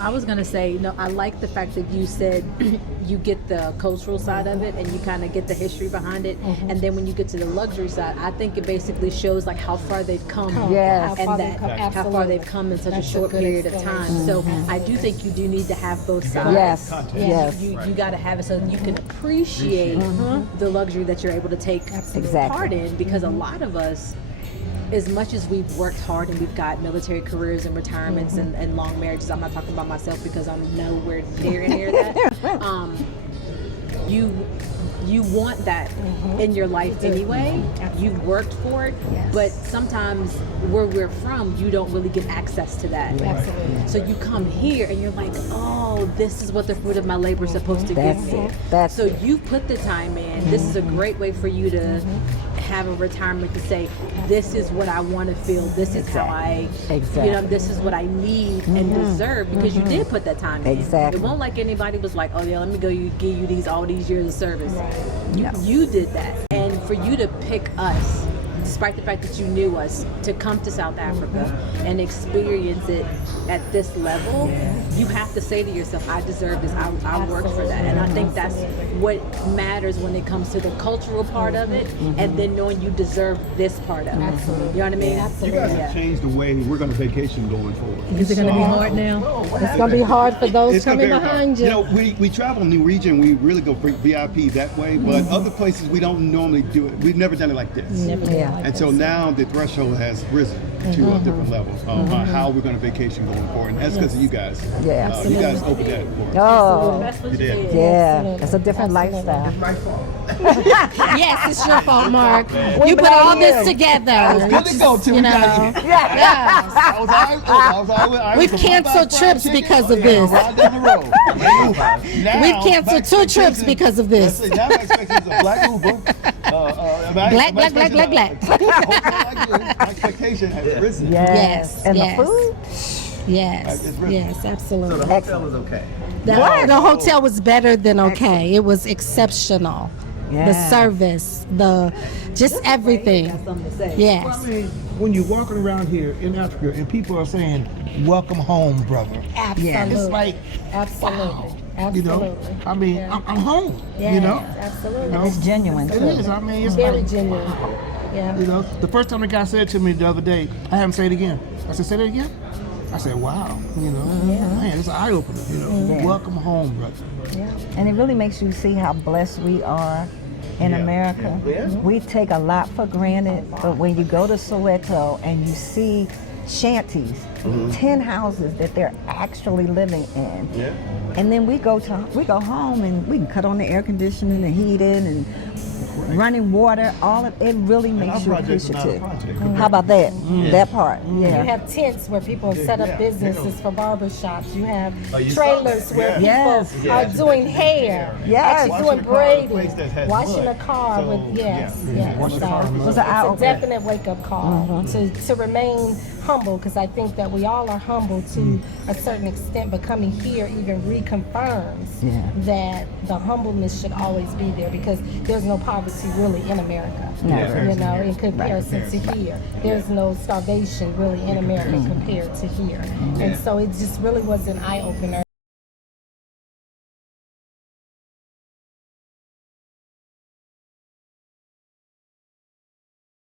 I was gonna say, no, I like the fact that you said you get the cultural side of it and you kind of get the history behind it, and then when you get to the luxury side, I think it basically shows like how far they've come, Yes. and how far they've come in such a short period of time. So I do think you do need to have both sides. Yes. Yes. You got to have it so that you can appreciate the luxury that you're able to take part in, because a lot of us, as much as we've worked hard and we've got military careers and retirements and long marriages, I'm not talking about myself because I'm nowhere near that. You want that in your life anyway. You've worked for it, but sometimes where we're from, you don't really get access to that. Absolutely. So you come here and you're like, oh, this is what the fruit of my labor is supposed to give me. That's it. You put the time in. This is a great way for you to have a retirement to say, this is what I want to feel. This is how I, this is what I need and deserve, because you did put that time in. Exactly. It won't like anybody was like, oh yeah, let me go give you all these years of service. Yeah. You did that. And for you to pick us, despite the fact that you knew us, to come to South Africa and experience it at this level, you have to say to yourself, I deserve this. I worked for that. And I think that's what matters when it comes to the cultural part of it, and then knowing you deserve this part of it. Absolutely. You know what I mean? Absolutely. You guys have changed the way we're going to vacation going forward. Is it going to be hard now? It's going to be hard for those It's gonna be coming very behind hard. you. You know, we travel in the region, we really go for VIP that way, but other places we don't normally do it. We've never done it like this. Never did Yeah. like And this. so now the threshold has risen to a different level on how we're going to vacation going forward. And that's because of you guys. Yeah. You guys opened that for us. Oh, That's what You you did. did. yeah. Absolutely. It's a different Absolutely. lifestyle. Yes, it's your fault, Mark. You put blame all you. this together. Good to go, Tim. You know. Yeah. Yes. We've canceled trips because of this. We've canceled 2 trips because of this. Now my expectations are black Uber. Black. My expectation has risen. Yes. And yes. the food? Yes. It's really- Yes, absolutely. Hotel was okay. The hotel was better than okay. It was exceptional. The Yes. service, just everything. Got something to say. Yes. I mean, when you're walking around here in Africa and people are saying, "Welcome home, brother," Absolutely. it's like, Absolutely. wow. Absolutely. You know, I mean, Yeah. I'm home. Yes, You know, absolutely. No. It's genuine, it too. is. I mean, it's Very like, genuine. Yeah. you know, the first time the guy said to me the other day, I haven't said it again. I said, "Say that again." I said, "Wow, you know, man, it's an eye opener. You know, Yeah. welcome home, brother." And it really makes you see how blessed we are in America. Yeah. We take a lot for granted, but when you go to Soweto and you see shanties, 10 houses that they're actually living in, and then we go home and we can cut on the air conditioning and heating and running water, all of it really makes you our project's not a appreciative. project. How about that? That part, You yeah. have tents where people set up businesses for barber shops. You have you saw trailers that. where people Yes. are doing hair, Yes. actually Washing doing a car in a place braiding, that has washing mud. a car So, with yeah. Wash the car in mud. It was an It's a eye-opener. definite wake-up call to remain humble, because I think that we all are humble to a certain extent, but coming here even reconfirms that the humbleness should always be there, because there's no poverty really in America. Never. You know, in comparison to here. There's no starvation really in America compared to here. And so it just really was an eye-opener.